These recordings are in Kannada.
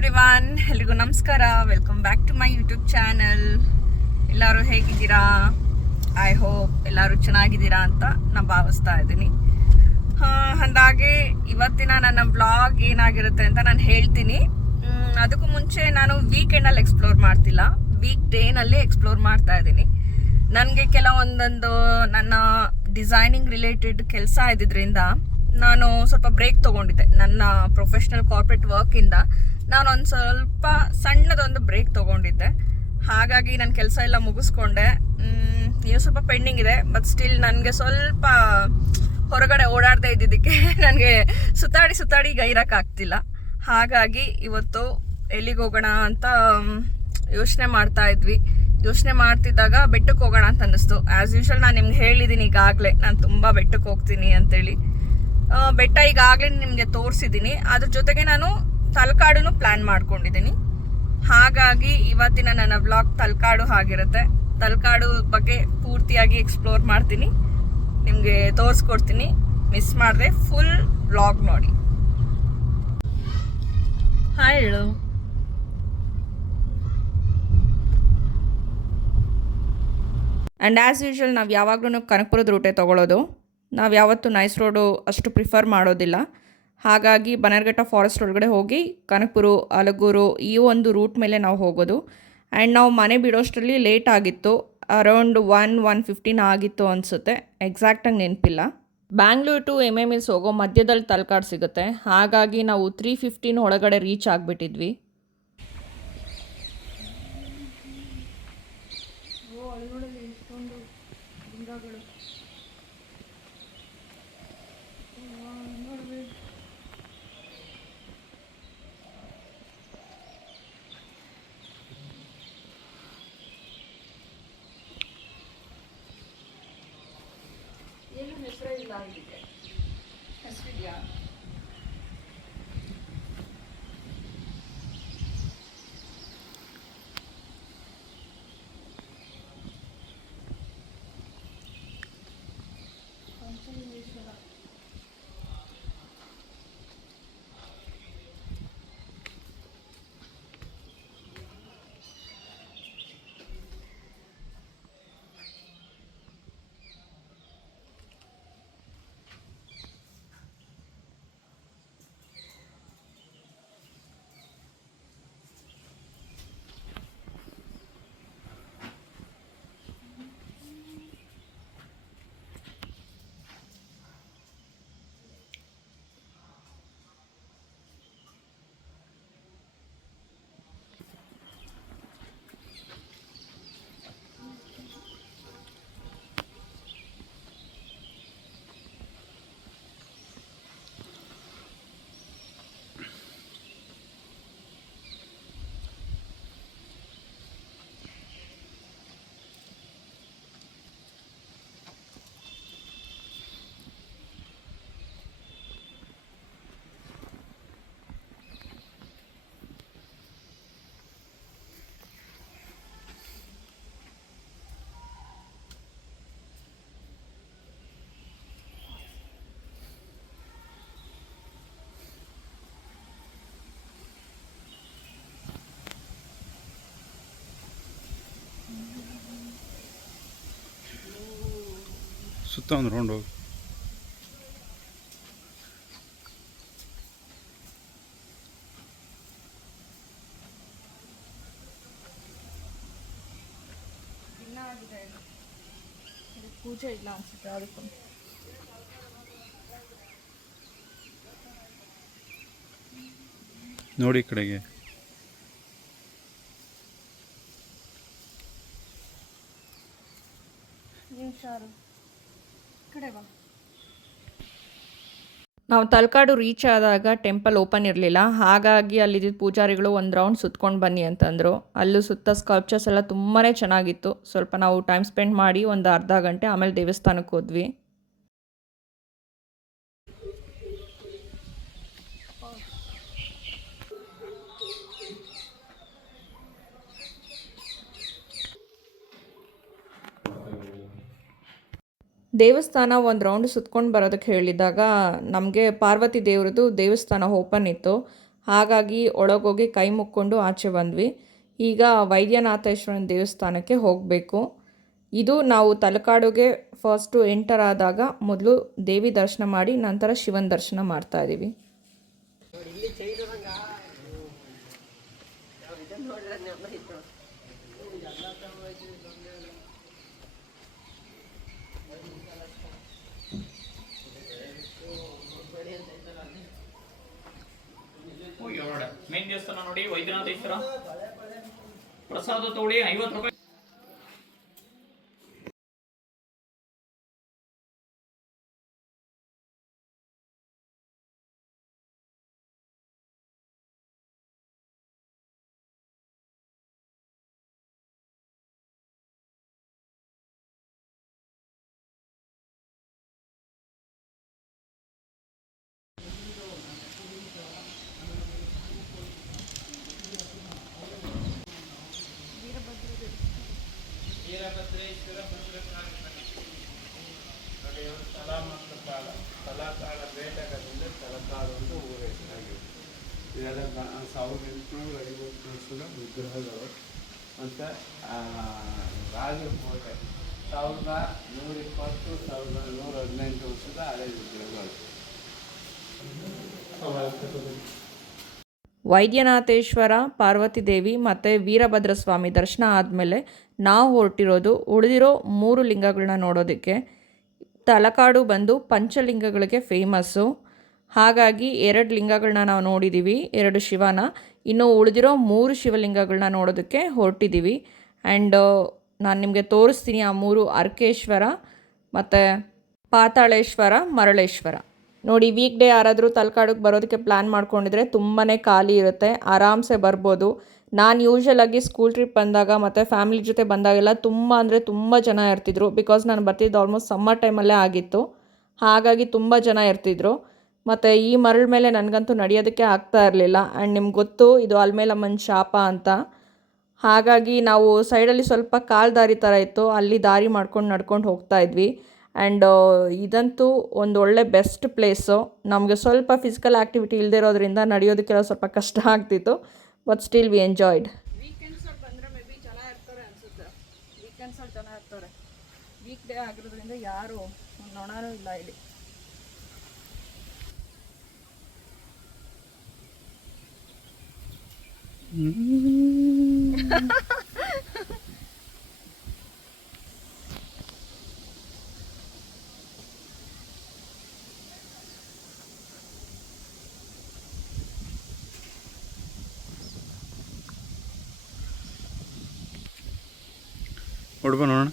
ಎವ್ರಿವಾನ್, ಎಲ್ರಿಗೂ ನಮಸ್ಕಾರ. Welcome back to my YouTube channel. ಎಲ್ಲರೂ ಹೇಗಿದ್ದೀರಾ? ಐ ಹೋಪ್ ಎಲ್ಲರೂ ಚೆನ್ನಾಗಿದ್ದೀರಾ ಅಂತ ನಾನು ಭಾವಿಸ್ತಾ ಇದ್ದೀನಿ. ಅಂದಾಗೆ ಇವತ್ತಿನ ನನ್ನ ಬ್ಲಾಗ್ ಏನಾಗಿರುತ್ತೆ ಅಂತ ನಾನು ಹೇಳ್ತೀನಿ. ಅದಕ್ಕೂ ಮುಂಚೆ ನಾನು ವೀಕೆಂಡಲ್ಲಿ ಎಕ್ಸ್ಪ್ಲೋರ್ ಮಾಡ್ತಿಲ್ಲ, ವೀಕ್ ಡೇನಲ್ಲಿ ಎಕ್ಸ್ಪ್ಲೋರ್ ಮಾಡ್ತಾ ಇದ್ದೀನಿ. ನನಗೆ ಕೆಲವೊಂದೊಂದು ನನ್ನ ಡಿಸೈನಿಂಗ್ ರಿಲೇಟೆಡ್ ಕೆಲಸ ಇದ್ದಿದ್ದರಿಂದ ನಾನು ಸ್ವಲ್ಪ ಬ್ರೇಕ್ ತೊಗೊಂಡಿದ್ದೆ. ನನ್ನ ಪ್ರೊಫೆಷ್ನಲ್ ಕಾರ್ಪೊರೇಟ್ ವರ್ಕಿಂದ ನಾನು ಒಂದು ಸ್ವಲ್ಪ ಸಣ್ಣದೊಂದು ಬ್ರೇಕ್ ತೊಗೊಂಡಿದ್ದೆ. ಹಾಗಾಗಿ ನನ್ನ ಕೆಲಸ ಎಲ್ಲ ಮುಗಿಸ್ಕೊಂಡೆ. ಇನ್ನೂ ಸ್ವಲ್ಪ ಪೆಂಡಿಂಗ್ ಇದೆ, ಬಟ್ ಸ್ಟಿಲ್ ನನಗೆ ಸ್ವಲ್ಪ ಹೊರಗಡೆ ಓಡಾಡದೇ ಇದ್ದಿದ್ದಕ್ಕೆ ನನಗೆ ಸುತ್ತಾಡಿ ಈಗ ಇರೋಕ್ಕಾಗ್ತಿಲ್ಲ. ಹಾಗಾಗಿ ಇವತ್ತು ಎಲ್ಲಿಗೆ ಹೋಗೋಣ ಅಂತ ಯೋಚನೆ ಮಾಡ್ತಿದ್ದಾಗ ಬೆಟ್ಟಕ್ಕೆ ಹೋಗೋಣ ಅಂತ ಅನ್ನಿಸ್ತು. ಆ್ಯಸ್ ಯೂಶುವಲ್ ನಾನು ನಿಮ್ಗೆ ಹೇಳಿದ್ದೀನಿ ಈಗಾಗಲೇ, ನಾನು ತುಂಬ ಬೆಟ್ಟಕ್ಕೆ ಹೋಗ್ತೀನಿ ಅಂತೇಳಿ. ಬೆಟ್ಟ ಈಗಾಗಲೇ ನಿಮಗೆ ತೋರಿಸಿದ್ದೀನಿ. ಅದ್ರ ಜೊತೆಗೆ ನಾನು ತಲಕಾಡು ಪ್ಲ್ಯಾನ್ ಮಾಡ್ಕೊಂಡಿದ್ದೀನಿ. ಹಾಗಾಗಿ ಇವತ್ತಿನ ನನ್ನ ವ್ಲಾಗ್ ತಲಕಾಡು ಆಗಿರುತ್ತೆ. ತಲಕಾಡು ಬಗ್ಗೆ ಪೂರ್ತಿಯಾಗಿ ಎಕ್ಸ್ಪ್ಲೋರ್ ಮಾಡ್ತೀನಿ, ನಿಮಗೆ ತೋರಿಸ್ಕೊಡ್ತೀನಿ. ಮಿಸ್ ಮಾಡಿದ್ರೆ ಫುಲ್ ವ್ಲಾಗ್ ನೋಡಿ. ಹಾಯ್ ಹೇಳು. ಆ್ಯಂಡ್ ಆ್ಯಸ್ ಯೂಶುವಲ್ ನಾವು ಯಾವಾಗಲೂ ಕನಕಪುರದ ರೂಟೇ ತೊಗೊಳ್ಳೋದು. ನಾವು ಯಾವತ್ತೂ ನೈಸ್ ರೋಡು ಅಷ್ಟು ಪ್ರಿಫರ್ ಮಾಡೋದಿಲ್ಲ. ಹಾಗಾಗಿ ಬನ್ನೇರುಘಟ್ಟ ಫಾರೆಸ್ಟ್ ಒಳಗಡೆ ಹೋಗಿ ಕನಕಪುರ, ಅಲಗೂರು ಈ ಒಂದು ರೂಟ್ ಮೇಲೆ ನಾವು ಹೋಗೋದು. ಆ್ಯಂಡ್ ನಾವು ಮನೆ ಬಿಡೋಷ್ಟರಲ್ಲಿ ಲೇಟ್ ಆಗಿತ್ತು, ಅರೌಂಡ್ 1:15 ಆಗಿತ್ತು ಅನಿಸುತ್ತೆ, ಎಕ್ಸಾಕ್ಟಾಗಿ ನೆನಪಿಲ್ಲ. ಬ್ಯಾಂಗ್ಳೂರ್ ಟು ಎಮ್ ಎಸ್ ಹೋಗೋ ಮಧ್ಯದಲ್ಲಿ ತಲಕಾಡು ಸಿಗುತ್ತೆ. ಹಾಗಾಗಿ ನಾವು 3:15 ಒಳಗಡೆ ರೀಚ್ ಆಗಿಬಿಟ್ಟಿದ್ವಿ. ಹೆಸರಿದೆಯಾ? ಸುತ್ತ ಒಂದು ರೌಂಡ್ ಹೋಗಿ. ಪೂಜೆ ಇಲ್ಲ ಅನ್ಸುತ್ತೆ ಅದಕ್ಕೂ. ನೋಡಿ ಕಡೆಗೆ. ನಾವು ತಲಕಾಡು ರೀಚ್ ಆದಾಗ ಟೆಂಪಲ್ ಓಪನ್ ಇರಲಿಲ್ಲ. ಹಾಗಾಗಿ ಅಲ್ಲಿದ್ದ ಪೂಜಾರಿಗಳು ಒಂದು ರೌಂಡ್ ಸುತ್ಕೊಂಡು ಬನ್ನಿ ಅಂತಂದರು. ಅಲ್ಲೂ ಸುತ್ತ ಸ್ಕಲ್ಪ್ಚರ್ಸ್ ಎಲ್ಲ ತುಂಬಾ ಚೆನ್ನಾಗಿತ್ತು. ಸ್ವಲ್ಪ ನಾವು ಟೈಮ್ ಸ್ಪೆಂಡ್ ಮಾಡಿ ಒಂದು ಅರ್ಧ ಗಂಟೆ ಆಮೇಲೆ ದೇವಸ್ಥಾನಕ್ಕೆ ಹೋದ್ವಿ. ದೇವಸ್ಥಾನ ಒಂದು ರೌಂಡ್ ಸುತ್ಕೊಂಡು ಬರೋದಕ್ಕೆ ಹೇಳಿದಾಗ ನಮಗೆ ಪಾರ್ವತಿ ದೇವ್ರದ್ದು ದೇವಸ್ಥಾನ ಓಪನ್ ಇತ್ತು. ಹಾಗಾಗಿ ಒಳಗೋಗಿ ಕೈ ಮುಕ್ಕೊಂಡು ಆಚೆ ಬಂದ್ವಿ. ಈಗ ವೈದ್ಯನಾಥೇಶ್ವರನ ದೇವಸ್ಥಾನಕ್ಕೆ ಹೋಗಬೇಕು. ಇದು ನಾವು ತಲಕಾಡುಗೆ ಫಸ್ಟು ಎಂಟರ್ ಆದಾಗ ಮೊದಲು ದೇವಿ ದರ್ಶನ ಮಾಡಿ ನಂತರ ಶಿವನ ದರ್ಶನ ಮಾಡ್ತಾ ಇದ್ದೀವಿ. ಮೇನ್ ದೇವಸ್ಥಾನ ನೋಡಿ, ವೈದ್ಯನಾಥೇಶ್ವರ. ಪ್ರಸಾದ ತಗೊಳ್ಳಿ, 50 ರೂಪಾಯಿ. ವೀರಭದ್ರೇಶ್ವರ ಸ್ಥಳ ಮತ್ತು ಕಾಲ. ತಲಕಾಳ ಬೇಟಕದಿಂದ ತಲಕಾಡು ಅಂತ ಊರ ಹೆಸರಾಗಿದೆ. ಇದೆಲ್ಲ 1850 ವರ್ಷದ ವಿಗ್ರಹಗಳು ಮತ್ತು ರಾಜರ ಕೋಟೆ 1120 1118 ವರ್ಷದ ಹಳೆ ವಿಗ್ರಹಗಳು. ವೈದ್ಯನಾಥೇಶ್ವರ, ಪಾರ್ವತಿ ದೇವಿ ಮತ್ತು ವೀರಭದ್ರ ಸ್ವಾಮಿ ದರ್ಶನ ಆದಮೇಲೆ ನಾವು ಹೊರಟಿರೋದು ಉಳಿದಿರೋ 3 ಲಿಂಗಗಳನ್ನ ನೋಡೋದಕ್ಕೆ. ತಲಕಾಡು ಬಂದು ಪಂಚಲಿಂಗಗಳಿಗೆ ಫೇಮಸ್ಸು. ಹಾಗಾಗಿ 2 ಲಿಂಗಗಳನ್ನ ನಾವು ನೋಡಿದ್ದೀವಿ, 2 ಶಿವನ. ಇನ್ನು ಉಳಿದಿರೋ 3 ಶಿವಲಿಂಗಗಳನ್ನ ನೋಡೋದಕ್ಕೆ ಹೊರಟಿದ್ದೀವಿ. ಆ್ಯಂಡ್ ನಾನು ನಿಮಗೆ ತೋರಿಸ್ತೀನಿ ಆ 3: ಅರ್ಕೇಶ್ವರ ಮತ್ತು ಪಾತಾಳೇಶ್ವರ, ಮರಳೇಶ್ವರ. ನೋಡಿ, ವೀಕ್ ಡೇ ಯಾರಾದರೂ ತಲಕಾಡಿಗೆ ಬರೋದಕ್ಕೆ ಪ್ಲ್ಯಾನ್ ಮಾಡ್ಕೊಂಡಿದ್ರೆ ತುಂಬಾ ಖಾಲಿ ಇರುತ್ತೆ, ಆರಾಮ್ಸೆ ಬರ್ಬೋದು. ನಾನು ಯೂಶ್ವಲಾಗಿ ಸ್ಕೂಲ್ ಟ್ರಿಪ್ ಬಂದಾಗ ಮತ್ತು ಫ್ಯಾಮಿಲಿ ಜೊತೆ ಬಂದಾಗೆಲ್ಲ ತುಂಬ ಜನ ಇರ್ತಿದ್ರು. ಬಿಕಾಸ್ ನಾನು ಬರ್ತಿದ್ದು ಆಲ್ಮೋಸ್ಟ್ ಸಮ್ಮರ್ ಟೈಮಲ್ಲೇ ಆಗಿತ್ತು, ಹಾಗಾಗಿ ತುಂಬ ಜನ ಇರ್ತಿದ್ರು. ಮತ್ತು ಈ ಮರಳ ಮೇಲೆ ನನಗಂತೂ ನಡೆಯೋದಕ್ಕೆ ಆಗ್ತಾ ಇರಲಿಲ್ಲ. ಆ್ಯಂಡ್ ನಿಮ್ಗೆ ಗೊತ್ತು, ಇದು ಅಲ್ಮೇಲಮ್ಮನ ಶಾಪ ಅಂತ. ಹಾಗಾಗಿ ನಾವು ಸೈಡಲ್ಲಿ ಸ್ವಲ್ಪ ಕಾಲು ದಾರಿ ಥರ ಇತ್ತು, ಅಲ್ಲಿ ದಾರಿ ಮಾಡ್ಕೊಂಡು ನಡ್ಕೊಂಡು ಹೋಗ್ತಾ ಇದ್ವಿ. ಆ್ಯಂಡ್ ಇದಂತೂ ಒಂದು ಒಳ್ಳೆ ಬೆಸ್ಟ್ ಪ್ಲೇಸು. ನಮಗೆ ಸ್ವಲ್ಪ ಫಿಸಿಕಲ್ ಆ್ಯಕ್ಟಿವಿಟಿ ಇಲ್ಲದೆ ಇರೋದ್ರಿಂದ ನಡೆಯೋದಕ್ಕೆಲ್ಲ ಸ್ವಲ್ಪ ಕಷ್ಟ ಆಗ್ತಿತ್ತು, ಬಟ್ ಸ್ಟಿಲ್ ವಿ ಎಂಜಾಯ್ಡ್. ವೀಕೆಂಡ್ಸಲ್ಲಿ ಬಂದರೆ ಮೇ ಬಿ ಜನ ಇರ್ತಾರೆ ಅನಿಸುತ್ತೆ. ವೀಕೆಂಡ್ಸಲ್ಲಿ ಜನ ಇರ್ತಾರೆ. ವೀಕ್ ಡೇ ಆಗಿರೋದ್ರಿಂದ ಯಾರು ನೊಣನೂ ಇಲ್ಲ ಇಲ್ಲಿ. ಹೊಡ್ಬ ನೋಡೋಣ.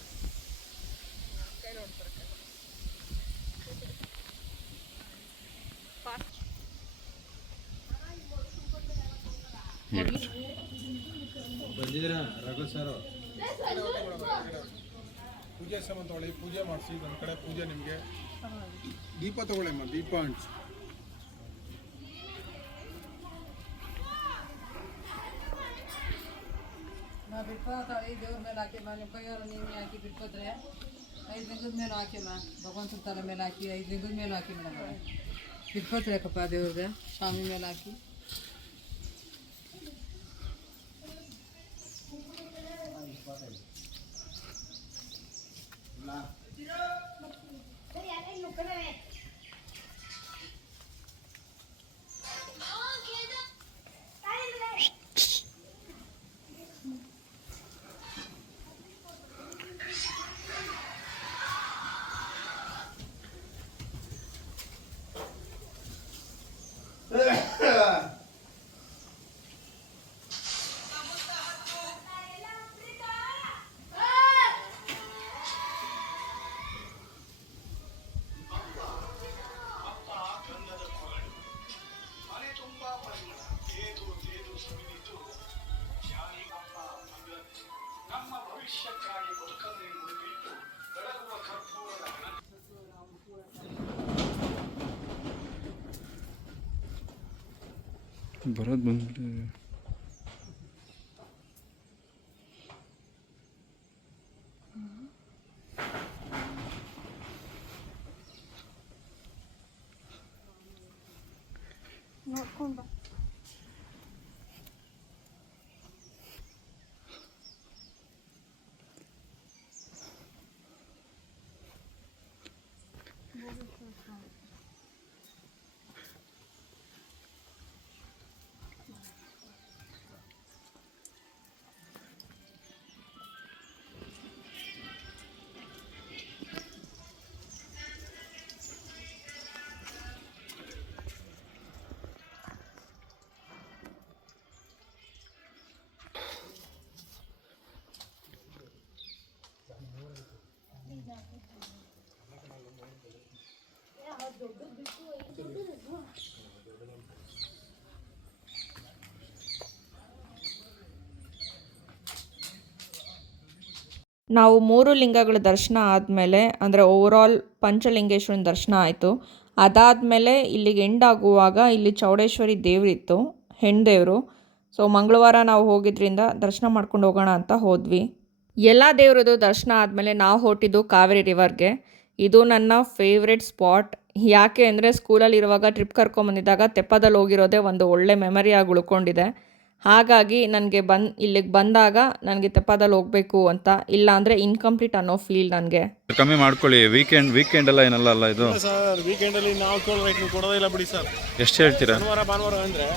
ಬಂದಿದ್ದೀರಾ ರಘು ಸರ್? ಪೂಜೆ ಸಾಮಾನು ತಗೊಳ್ಳಿ, ಪೂಜೆ ಮಾಡಿಸಿ. ನನ್ನ ಕಡೆ ಪೂಜೆ ನಿಮಗೆ. ದೀಪ ತಗೊಳ್ಳಿಮ್ಮ, ದೀಪ ಹಂಚು. ನಾ ಬಿಟ್ಕೋತಾಳೆ ದೇವ್ರ ಮೇಲೆ ಹಾಕಿ ನಿಮ್ಮ ಕೈಯಾರು ನೀವು ಹಾಕಿ ಬಿಟ್ಕೋದ್ರೆ 5 ಲಿಂಗದ ಮೇಲೆ ಹಾಕಿಮ್ಮ, ಭಗವಂತನ ತಲೆ ಮೇಲೆ ಹಾಕಿ 5 ಲಿಂಗದ ಮೇಲೆ ಹಾಕಿ ಮೇಡಮ್. ಬಿಟ್ಕೋತೀರಕ್ಕಪ್ಪ ದೇವ್ರಿಗೆ, ಸ್ವಾಮಿ ಮೇಲೆ ಹಾಕಿ. ಬರೋದು ಬಂದ್ಬಿಟ್ಟು ನೋಡ್ಕೊಂಡು ನಾವು 3 ಲಿಂಗಗಳ ದರ್ಶನ ಆದಮೇಲೆ ಅಂದರೆ ಓವರಾಲ್ ಪಂಚಲಿಂಗೇಶ್ವರನ ದರ್ಶನ ಆಯಿತು. ಅದಾದಮೇಲೆ ಇಲ್ಲಿಗೆ ಎಂಡ್ ಆಗುವಾಗ ಇಲ್ಲಿ ಚೌಡೇಶ್ವರಿ ದೇವರಿತ್ತು, ಹೆಣ್ದೇವರು. ಸೊ ಮಂಗಳವಾರ ನಾವು ಹೋಗಿದ್ರಿಂದ ದರ್ಶನ ಮಾಡ್ಕೊಂಡು ಹೋಗೋಣ ಅಂತ ಹೋದ್ವಿ. ಎಲ್ಲ ದೇವ್ರದ್ದು ದರ್ಶನ ಆದಮೇಲೆ ನಾವು ಹೊರಟಿದ್ದು ಕಾವೇರಿ ರಿವರ್ಗೆ. ಇದು ನನ್ನ ಫೇವ್ರೆಟ್ ಸ್ಪಾಟ್. ಯಾಕೆ ಅಂದರೆ ಸ್ಕೂಲಲ್ಲಿರುವಾಗ ಟ್ರಿಪ್ ಕರ್ಕೊಂಬಂದಿದ್ದಾಗ ತೆಪ್ಪದಲ್ಲಿ ಹೋಗಿರೋದೇ ಒಂದು ಒಳ್ಳೆ ಮೆಮರಿಯಾಗಿ ಉಳ್ಕೊಂಡಿದೆ. ಹಾಗಾಗಿ ನನಗೆ ಇಲ್ಲಿಗೆ ಬಂದಾಗ ನನಗೆ ತೆಪ್ಪದಲ್ಲಿ ಹೋಗಬೇಕು ಅಂತ, ಇಲ್ಲ ಅಂದರೆ ಇನ್ಕಂಪ್ಲೀಟ್ ಅನ್ನೋ ಫೀಲ್ ನನಗೆ. ಕಮ್ಮಿ ಮಾಡ್ಕೊಳ್ಳಿ. ವೀಕೆಂಡ್ ಎಲ್ಲ ಏನಲ್ಲ ಅಲ್ಲ ಇದು? ಸರ್ ವೀಕೆಂಡಲ್ಲಿ ನಾವು ಕೇಳೋ ರೈಟ್ ನೀವು ಕೊಡೋದೇ ಇಲ್ಲ ಬಿಡಿ ಸರ್. ಎಷ್ಟು ಹೇಳ್ತೀರಾ? ಭಾನುವಾರ ಅಂದರೆ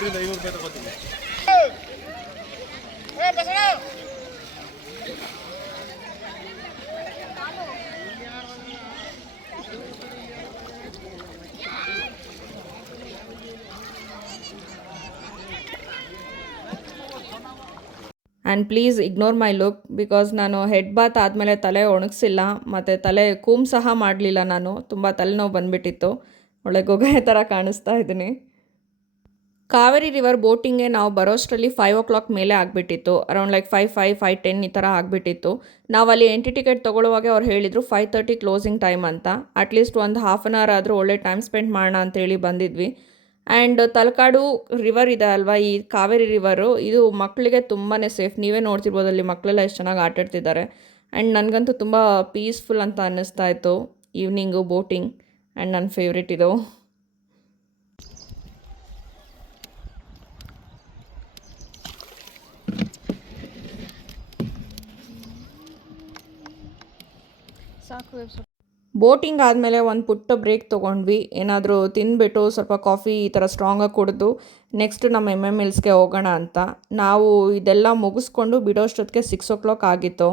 200-500 ರೂಪಾಯಿ ತಗೋತೀನಿ. And please ignore my look, because ನಾನು ಹೆಡ್ ಬಾತ್ ಆದಮೇಲೆ ತಲೆ ಒಣಗಿಸಿಲ್ಲ ಮತ್ತು ತಲೆ ಕೂಮ್ ಸಹ ಮಾಡಲಿಲ್ಲ. ನಾನು ತುಂಬ ತಲೆನೋವು ಬಂದುಬಿಟ್ಟಿತ್ತು, ಒಳ್ಳೆ ಗೊಗೆ ಥರ ಕಾಣಿಸ್ತಾ ಇದ್ದೀನಿ. ಕಾವೇರಿ ರಿವರ್ ಬೋಟಿಂಗ್ಗೆ ನಾವು ಬರೋಷ್ಟರಲ್ಲಿ 5 o'clock ಮೇಲೆ ಆಗಿಬಿಟ್ಟಿತ್ತು. ಅರೌಂಡ್ ಲೈಕ್ 5:10 ಈ ಥರ ಆಗಿಬಿಟ್ಟಿತ್ತು. ನಾವು ಅಲ್ಲಿ ಎಂಟ್ರಿ ಟಿಕೆಟ್ ತೊಗೊಳ್ಳುವಾಗ ಅವ್ರು ಹೇಳಿದರು 5:30 ಕ್ಲೋಸಿಂಗ್ ಟೈಮ್ ಅಂತ. ಅಟ್ಲೀಸ್ಟ್ ಒಂದು ಹಾಫ್ ಆನ್ ಅವರ್ ಆದರೂ ಒಳ್ಳೆ ಟೈಮ್ ಸ್ಪೆಂಡ್ ಮಾಡೋಣ ಅಂತೇಳಿ ಬಂದಿದ್ವಿ. ಆ್ಯಂಡ್ ತಲಕಾಡು ರಿವರ್ ಇದೆ ಅಲ್ವಾ, ಈ ಕಾವೇರಿ ರಿವರು, ಇದು ಮಕ್ಕಳಿಗೆ ತುಂಬಾ ಸೇಫ್. ನೀವೇ ನೋಡ್ತಿರ್ಬೋದು ಅಲ್ಲಿ ಮಕ್ಕಳೆಲ್ಲ ಎಷ್ಟು ಚೆನ್ನಾಗಿ ಆಟಾಡ್ತಿದ್ದಾರೆ. ಆ್ಯಂಡ್ ನನಗಂತೂ ತುಂಬ ಪೀಸ್ಫುಲ್ ಅಂತ ಅನ್ನಿಸ್ತಾ ಇತ್ತು ಈವ್ನಿಂಗು ಬೋಟಿಂಗ್. ಆ್ಯಂಡ್ ನನ್ನ ಫೇವ್ರೇಟ್ ಇದು. ಬೋಟಿಂಗ್ ಆದಮೇಲೆ ಒಂದು ಪುಟ್ಟ ಬ್ರೇಕ್ ತೊಗೊಂಡ್ವಿ. ಏನಾದರೂ ತಿಂದುಬಿಟ್ಟು ಸ್ವಲ್ಪ ಕಾಫಿ ಈ ಥರ ಸ್ಟ್ರಾಂಗಾಗಿ ಕುಡಿದು ನೆಕ್ಸ್ಟ್ ನಮ್ಮ MMLSಗೆ ಹೋಗೋಣ ಅಂತ. ನಾವು ಇದೆಲ್ಲ ಮುಗಿಸ್ಕೊಂಡು ಬಿಡೋಷ್ಟೊತ್ತಿಗೆ 6 o'clock ಆಗಿತ್ತು.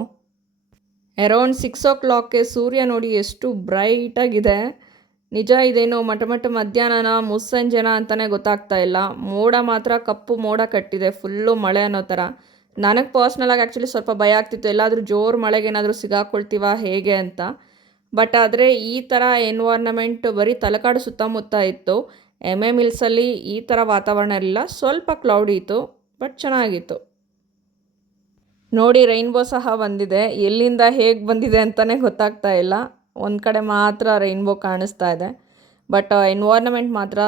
ಅರೌಂಡ್ 6 o'clockಗೆ ಸೂರ್ಯ ನೋಡಿ ಎಷ್ಟು ಬ್ರೈಟಾಗಿದೆ. ನಿಜ ಇದೇನು ಮಟ್ಟ ಮಧ್ಯಾಹ್ನನ ಮುಸ್ಸಂಜೆನ ಅಂತಲೇ ಗೊತ್ತಾಗ್ತಾ ಇಲ್ಲ. ಮೋಡ ಮಾತ್ರ ಕಪ್ಪು ಮೋಡ ಕಟ್ಟಿದೆ, ಫುಲ್ಲು ಮಳೆ ಅನ್ನೋ ಥರ. ನನಗೆ ಪರ್ಸ್ನಲಾಗಿ ಆ್ಯಕ್ಚುಲಿ ಸ್ವಲ್ಪ ಭಯ ಆಗ್ತಿತ್ತು, ಎಲ್ಲಾದರೂ ಜೋರು ಮಳೆಗೆ ಏನಾದರೂ ಸಿಗಾಕೊಳ್ತೀವ ಹೇಗೆ ಅಂತ. ಬಟ್ ಆದರೆ ಈ ಥರ ಎನ್ವೈರ್ನಮೆಂಟ್ ಬರೀ ತಲಕಾಡು ಸುತ್ತಮುತ್ತ ಇತ್ತು. MMLSಲ್ಲಿ ಈ ಥರ ವಾತಾವರಣ ಇರಲಿಲ್ಲ, ಸ್ವಲ್ಪ ಕ್ಲೌಡಿ ಇತ್ತು, ಬಟ್ ಚೆನ್ನಾಗಿತ್ತು. ನೋಡಿ ರೈನ್ಬೋ ಸಹ ಬಂದಿದೆ. ಎಲ್ಲಿಂದ ಹೇಗೆ ಬಂದಿದೆ ಅಂತಲೇ ಗೊತ್ತಾಗ್ತಾ ಇಲ್ಲ. ಒಂದು ಕಡೆ ಮಾತ್ರ ರೈನ್ಬೋ ಕಾಣಿಸ್ತಾ ಇದೆ. ಬಟ್ ಎನ್ವೈರ್ನಮೆಂಟ್ ಮಾತ್ರ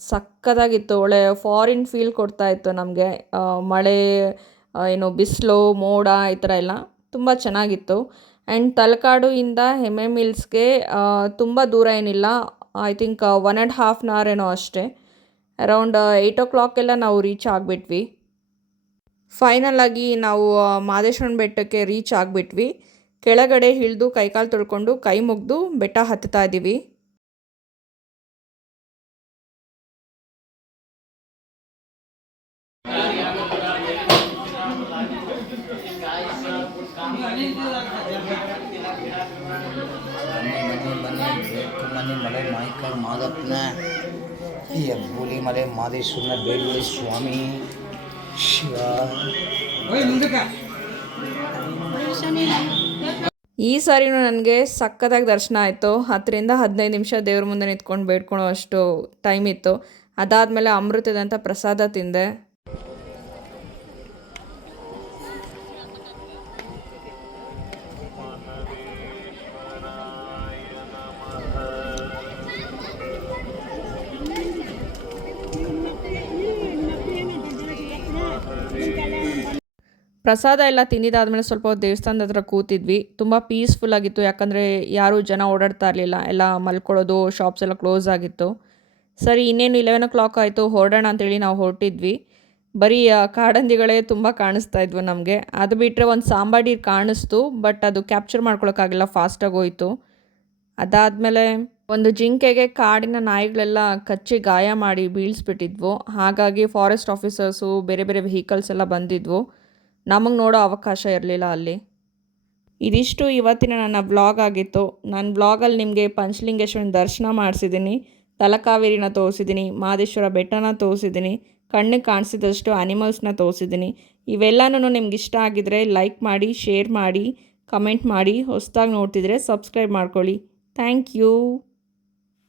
ಸಕ್ಕತ್ತಾಗಿತ್ತು. ಒಳ್ಳೆ ಫಾರಿನ್ ಫೀಲ್ ಕೊಡ್ತಾ ಇತ್ತು ನಮಗೆ. ಮಳೆ, ಏನು ಬಿಸಿಲು, ಮೋಡ ಈ ಥರ ಎಲ್ಲ ತುಂಬ ಚೆನ್ನಾಗಿತ್ತು. ಆ್ಯಂಡ್ ತಲಕಾಡು ಇಂದ MMLSಗೆ ತುಂಬ ದೂರ ಏನಿಲ್ಲ. ಐ ಥಿಂಕ್ 1.5 hour ಏನೋ ಅಷ್ಟೇ. ಅರೌಂಡ್ 8 o'clock ಎಲ್ಲ ನಾವು ರೀಚ್ ಆಗಿಬಿಟ್ವಿ. ಫೈನಲ್ ಆಗಿ ನಾವು ಮಾದೇಶ್ವರನ ಬೆಟ್ಟಕ್ಕೆ ರೀಚ್ ಆಗಿಬಿಟ್ವಿ. ಕೆಳಗಡೆ ಇಳಿದು ಕೈಕಾಲು ತೊಳ್ಕೊಂಡು ಕೈ ಮುಗಿದು ಬೆಟ್ಟ ಹತ್ತುತ್ತಾ ಇದ್ದೀವಿ. ಮನೆ ಮಲೆ ಮಾಯ್ಕರ್ ಮಾದಪ್ಪನ ಹೆಬ್ಬುಲಿ ಮಲೆ ಮಾದೇಶ್ವರನ ಬೇಡುವಳಿ ಸ್ವಾಮಿ ಶಿವ. ಈ ಸಾರಿನೂ ನನಗೆ ಸಕ್ಕತ್ತಾಗಿ ದರ್ಶನ ಆಯಿತು. 10-15 ನಿಮಿಷ ದೇವ್ರ ಮುಂದೆ ನಿಂತ್ಕೊಂಡು ಬೇಡ್ಕೊಳ್ಳೋ ಅಷ್ಟು ಟೈಮ್ ಇತ್ತು. ಅದಾದಮೇಲೆ ಅಮೃತದಂಥ ಪ್ರಸಾದ ತಿಂದೆ. ಪ್ರಸಾದ ಎಲ್ಲ ತಿಂದಿದ್ದಾದಮೇಲೆ ಸ್ವಲ್ಪ ದೇವಸ್ಥಾನದ ಹತ್ರ ಕೂತಿದ್ವಿ. ತುಂಬ ಪೀಸ್ಫುಲ್ಲಾಗಿತ್ತು, ಯಾಕಂದರೆ ಯಾರೂ ಜನ ಓಡಾಡ್ತಾ ಇರಲಿಲ್ಲ, ಎಲ್ಲ ಮಲ್ಕೊಳ್ಳೋದು, ಶಾಪ್ಸ್ ಎಲ್ಲ ಕ್ಲೋಸ್ ಆಗಿತ್ತು. ಸರಿ ಇನ್ನೇನು 11 o'clock ಆಯಿತು, ಹೊರಡೋಣ ಅಂತೇಳಿ ನಾವು ಹೊರಟಿದ್ವಿ. ಬರೀ ಕಾಡಂದಿಗಳೇ ತುಂಬ ಕಾಣಿಸ್ತಾ ಇದ್ವು ನಮಗೆ. ಅದು ಬಿಟ್ಟರೆ ಒಂದು ಸಾಂಬಾರ್ ಕಾಣಿಸ್ತು, ಬಟ್ ಅದು ಕ್ಯಾಪ್ಚರ್ ಮಾಡ್ಕೊಳಕ್ಕಾಗಿಲ್ಲ, ಫಾಸ್ಟಾಗಿ ಹೋಯಿತು. ಅದಾದಮೇಲೆ ಒಂದು ಜಿಂಕೆಗೆ ಕಾಡಿನ ನಾಯಿಗಳೆಲ್ಲ ಕಚ್ಚಿ ಗಾಯ ಮಾಡಿ ಬೀಳಿಸ್ಬಿಟ್ಟಿದ್ವು. ಹಾಗಾಗಿ ಫಾರೆಸ್ಟ್ ಆಫೀಸರ್ಸು, ಬೇರೆ ಬೇರೆ ವೆಹಿಕಲ್ಸ್ ಎಲ್ಲ ಬಂದಿದ್ವು. ನಮಗೆ ನೋಡೋ ಅವಕಾಶ ಇರಲಿಲ್ಲ ಅಲ್ಲಿ. ಇದಿಷ್ಟು ಇವತ್ತಿನ ನನ್ನ ವ್ಲಾಗ್ ಆಗಿತ್ತು. ನನ್ನ ವ್ಲಾಗಲ್ಲಿ ನಿಮಗೆ ಪಂಚಲಿಂಗೇಶ್ವರನ ದರ್ಶನ ಮಾಡಿಸಿದ್ದೀನಿ, ತಲಕಾವೇರಿನ ತೋರಿಸಿದ್ದೀನಿ, ಮಾದೇಶ್ವರ ಬೆಟ್ಟನ ತೋರಿಸಿದ್ದೀನಿ, ಕಣ್ಣಿಗೆ ಕಾಣಿಸಿದಷ್ಟು ಆ್ಯನಿಮಲ್ಸ್ನ ತೋರಿಸಿದ್ದೀನಿ. ಇವೆಲ್ಲನೂ ನಿಮ್ಗೆ ಇಷ್ಟ ಆಗಿದ್ರೆ ಲೈಕ್ ಮಾಡಿ, ಶೇರ್ ಮಾಡಿ, ಕಮೆಂಟ್ ಮಾಡಿ. ಹೊಸದಾಗಿ ನೋಡ್ತಿದ್ರೆ ಸಬ್ಸ್ಕ್ರೈಬ್ ಮಾಡ್ಕೊಳ್ಳಿ. Thank you.